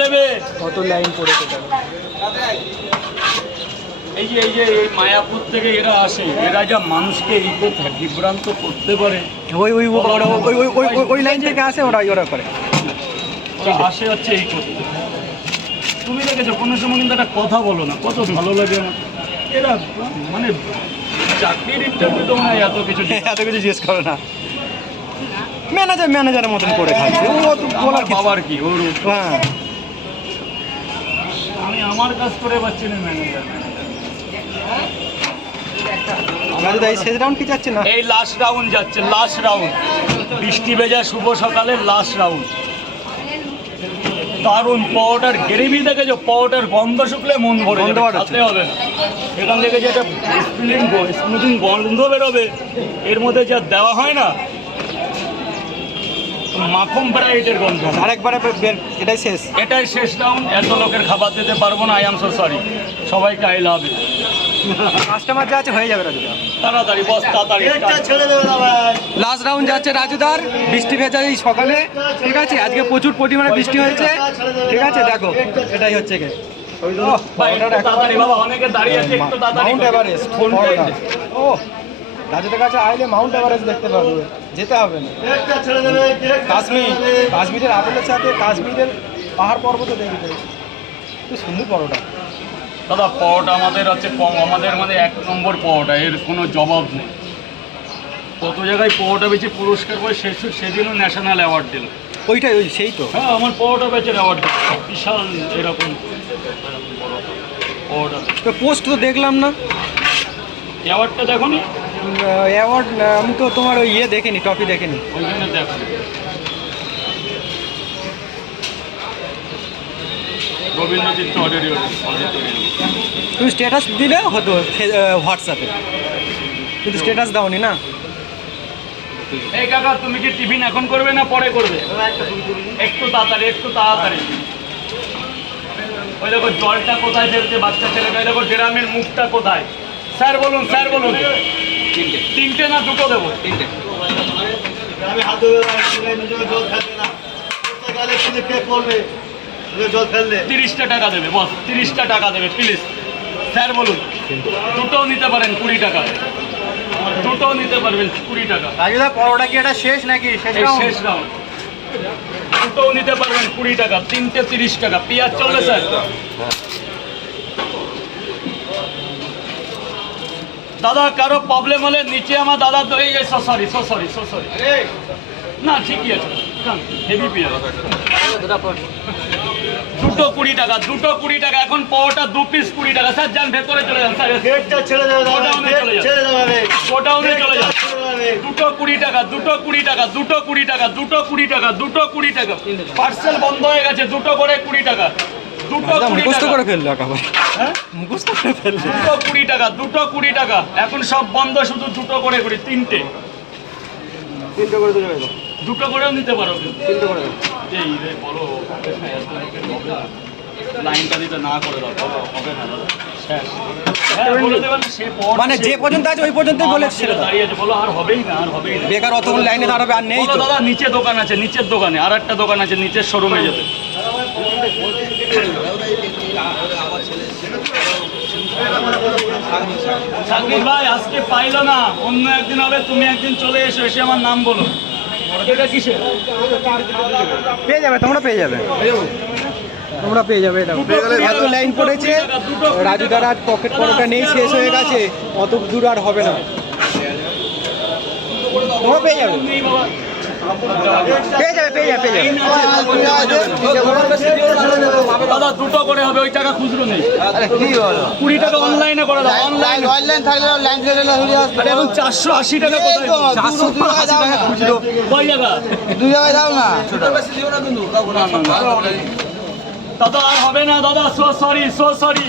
দেবে কত লাইন পড়েছে এই যে মায়াপুর থেকে এরা আসে, এরা যা মানুষকে বিভ্রান্ত করতে পারে, ওই লাইন থেকে আসে, ওরা করে আসে হচ্ছে এই করতে। তুমি দেখেছো কোনো সময় কিন্তু একটা কথা বলো না, কত ভালো লাগে আমার। এরা মানে চাকরির ইন্টারভিউ তো মানে এত কিছু জিজ্ঞেস করে না, ম্যানেজারের মতন করে খাচ্ছে। বাবার কি ওর, হ্যাঁ আমি আমার কাজ করে পাচ্ছি না ম্যানেজার। শেষ রাউন্ড কি যাচ্ছে না, এই লাস্ট রাউন্ড যাচ্ছে, লাস্ট রাউন্ড বৃষ্টি ভেজা শুভ সকালের লাস্ট রাউন্ড। দারুণ পাউডার গ্রেভি দেখেছো, পাউডার গন্ধ শুকলে মন ভরে যাবে, খেতে হবে না। এখান থেকে যে একটা স্মুথিং গন্ধ বেরোবে, এর মধ্যে যা দেওয়া হয় না মাখন ভ্যারাইটির গন্ধ। আরেকবারে এটাই শেষ রাউন্ড। এত লোকের খাবার দিতে পারবো না, আই এম সো সরি। সবাইকে আই লাভ ইউ। কাস্টমার যা আছে হয়ে যাবে রাজুদা, তাড়াতাড়ি বস, তাড়াতাড়ি ছেড়ে দেবে না ভাই। লাস্ট রাউন্ড যাচ্ছে রাজুদার, বৃষ্টি ভেজা এই সকালে, ঠিক আছে। আজকে প্রচুর পরিমাণে বৃষ্টি হয়েছে, ঠিক আছে। দেখো এটাই হচ্ছে গে মাউন্ট এভারেস্ট। ও রাজুদার কাছে আইলে মাউন্ট এভারেস্ট দেখতে পাবো, যেতে হবে না। কাশ্মীরের আপেলের সাথে কাশ্মীরের পাহাড় পর্বত দেখতে খুব সুন্দর পরোটা। দাদা পাওয়াটা আমাদের আছে কম, আমাদের মানে 1 নম্বর পাওয়াটা, এর কোনো জবাব নেই। কত জায়গায় পাওয়াটা বেঁচে পুরস্কার পাই, সেদিনও ন্যাশনাল অ্যাওয়ার্ড দিল। ওইটাই সেই তো, হ্যাঁ আমার পাওয়াটা বেচের অ্যাওয়ার্ড বিশাল এরকম পাওয়াটা। তো পোস্ট তো দেখলাম না, অ্যাওয়ার্ডটা দেখো নি? অ্যাওয়ার্ড আমি তো তোমার ওই দেখিনি, টপি দেখিনি। ওইখানে দেখো রবীন্দ্রচিত্ত অডিটোরিয়াম। তুমি স্ট্যাটাস দিলে হতো হোয়াটসঅ্যাপে, কিন্তু স্ট্যাটাস দাওনি না। এই কাকা তুমি কি টিফিন এখন করবে না পরে করবে? একটু তাড়াতাড়ি, একটু তাড়াতাড়ি। ওই দেখো জলটা কোথায় ফেলছে বাচ্চা ছেলেটা, দেখো ড্রামের মুখটা কোথায়। স্যার বলুন, স্যার বলুন। তিনটে না দুটো দেবো? তিনটে। আমি হাত জল খেলবে না, 30টা টাকা দেবে বস, 30টা টাকা দেবে প্লিজ। স্যার বলুন। দুটোও নিতে পারেন 20 টাকা, দুটোও নিতে পারবেন 20 টাকা। রাজুদা পরোটা কি এটা শেষ নাকি? শেষ রাউন্ড। দুটোও নিতে পারবেন 20 টাকা, তিনটে 30 টাকা। পেঁয়াজ চলবে স্যার? দাদা কারো প্রবলেম হলে নিচে আমার দাদা তো এই সরি না, ঠিকই আছে। হেভি পেঁয়াজ দুটো 20 টাকা, দুটো 20 টাকা। এখন পাওয়াটা 2 পিস 20 টাকা। স্যার যান ভেতরে চলে যান, স্যার ছেড়ে দেবে, গোডাউনে চলে যান। দুটো 20 টাকা, দুটো 20 টাকা, দুটো 20 টাকা, দুটো 20 টাকা, দুটো 20 টাকা। পার্সেল বন্ধ হয়ে গেছে, দুটো করে 20 টাকা, দুটো 20 টাকা করে ফেললো একেবারে। হ্যাঁ মুখস্থ করে ফেললো। দুটো 20 টাকা, দুটো 20 টাকা। এখন সব বন্ধ, শুধু দুটো করে তিনটে করে দেবে। দুটো করেও নিতে পারো, তিনটে করে দেবো। এই রে বলো লাইনটা দিতে না করে দাও, হবে না দাদা। মানে যে পর্যন্ত আছে ওই পর্যন্তই বলে দাঁড়িয়েছে, বলো আর হবেই না, আর হবেই না। বেকার অতক্ষণ লাইনে দাঁড়াবে আর নেই তো। দাদা নিচে দোকান আছে, নিচের দোকানে আর একটা দোকান আছে, নিচের শোরুমে যেতে। সাকিব ভাই আজকে পাইলো না, অন্য একদিন হবে। তুমি একদিন চলে এসো, এসে আমার নাম বলো। এটা কিসের? পেয়ে যাবে, তোমরা পেয়ে যাবে, তোমরা পেয়ে যাবে। এত লাইন পড়েছে, রাজুদার আজ পকেট পরোটা নেই, শেষ হয়ে গেছে, অত দূর আর হবে না। তোমরা পেয়ে যাবে, দাদা দুটো করে হবে, ওই টাকা খুচরো নেই। 20 টাকা অনলাইনে করে দাও। অনলাইন থাকলে এখন 480 টাকা কোথায়? 480 টাকা খুচরো। কয় টাকা? 2 টাকা দাও না। দাদা আর হবে না দাদা, সো সরি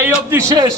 এই অবধি শেষ।